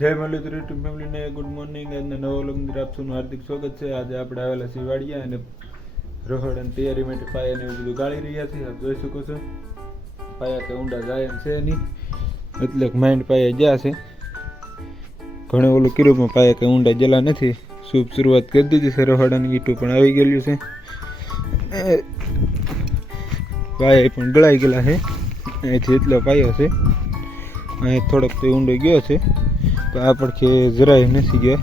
જય મલિત્ર યુટ્યુબ ફેમિલીને ગુડ મોર્નિંગ અને નવો લગ્ન આપનું હાર્દિક સ્વાગત છે. આજે આપણે આવેલા છીએ અને રોહડ અને તૈયારી માટે પાયાને એવું બધું ગાળી રહ્યા છીએ. આપ જોઈ શકો છો. પાયા કે ઊંડા જાય છે નહીં એટલે માઇન્ડ પાયા ગયા છે. ઘણું ઓલું કર્યું પાયા કે ઊંડા ગયેલા નથી. શુભ શરૂઆત કરી દીધી છે. રોહડાની ગીટું પણ આવી ગયેલું છે. પાયા પણ ગળાઈ ગયેલા છે. અહીંથી એટલો પાયો છે. અહીં થોડોક તો ઊંડો ગયો છે. આ પડખે જરાય નથી ગયા.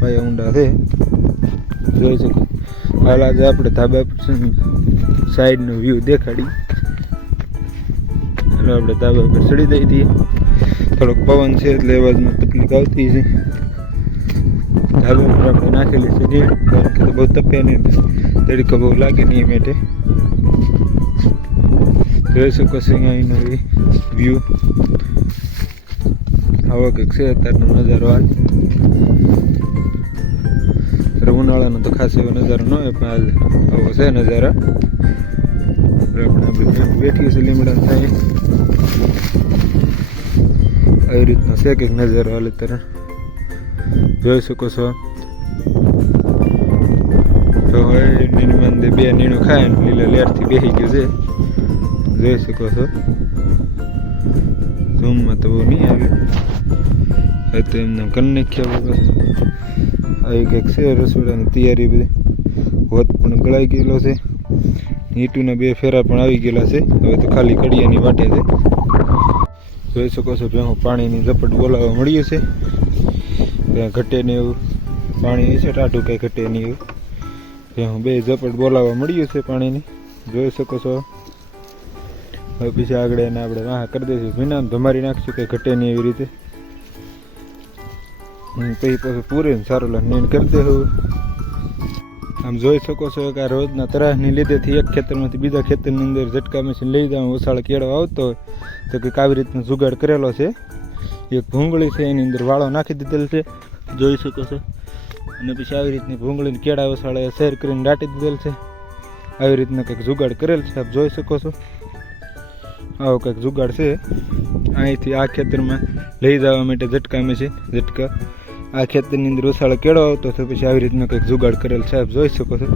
પાયા ઊંડા છે. જોઈ શકો. હાલ આજે આપણે ધાબા પર સાઈડનો વ્યૂ દેખાડી. એટલે આપણે ધાબા પર ચડી દઈ દઈએ થોડોક પવન છે એટલે અવાજમાં તકલીફ આવતી છે. ધાબા પર આપણે નાખેલી છે કે બહુ તપે નહીં તડકો બહુ લાગે નહીં માટે. જોઈ શકો છો અહીંનો વ્યૂ આવો કંઈક છે, અત્યારનો નજારો હાલ ઉનાળાનો તો ખાસ એવો નજારો ન હોય, પણ હાલ આવો છે નજારા. આપણે આપણી friend બેઠી છે લીમડા થાય. આવી રીતનો છે કંઈક નજારો હાલ અત્યારે. જોઈ શકો છો. તો હવે નીણ મંદે બે નીણું ખાય લીલા લેરથી બેસી ગયું છે. જોઈ શકો છો. ઝૂમમાં તો બહુ નહીં આવે. હવે તો એમને કરી નાખ્યા આવી કંઈક છે, રસોડાની તૈયારી બધી. હોત પણ ગળાઈ ગયેલો છે. નીટુના બે ફેરા પણ આવી ગયેલા છે. હવે તો ખાલી કડિયાની વાટે છે. જોઈ શકો છો ભેહું પાણીની ઝપટ બોલાવવા મળ્યું છે. ત્યાં ઘટે ને એવું પાણી છે, ટાઢું કાંઈ ઘટે નહીં એવું. ભેહું બે ઝપટ બોલાવવા મળ્યું છે પાણીની. જોઈ શકો છો. હવે પછી આગળ એને આપણે વાહ કરી દઈશું. ભીના ધમારી નાખશું કંઈ ઘટે નહીં એવી રીતે. પછી પાછું પૂરે સારું નીણ કરી દેવું આમ જોઈ શકો છો કે આ રોજના તરાહની લીધેથી એક ખેતરમાંથી બીજા ખેતરની અંદર ઝટકા મશીન લઈ જવા ઉછાળ કેળો આવતો હોય, તો કંઈક આવી રીતનો જુગાડ કરેલો છે. એક ભૂંગળી છે, એની અંદર વાળો નાખી દીધેલ છે. જોઈ શકો છો. અને પછી આવી રીતની ભૂંગળીને કેળા ઉછાળે શેર કરીને દાટી દીધેલ છે. આવી રીતના કંઈક જુગાડ કરેલ છે, આપ જોઈ શકો છો. આવો કંઈક જુગાડ છે. અહીંથી આ ખેતરમાં લઈ જવા માટે ઝટકા મશીન ઝટકા. આ ખેતરની અંદર ઉછાળો કેળો આવતો તો પછી આવી રીતનો કંઈક જુગાડ કરેલ છે, આપ જોઈ શકો છો.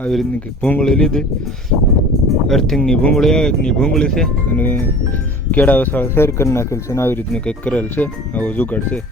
આવી રીતની કંઈક ભૂંગળી લીધી. અર્થિંગની ભૂંગળી આવે, એકની ભૂંગળી છે અને કેળા ઉછાળો શેર કરી નાખેલ છે અને આવી રીતનું કંઈક કરેલ છે, આવો જુગાડ છે.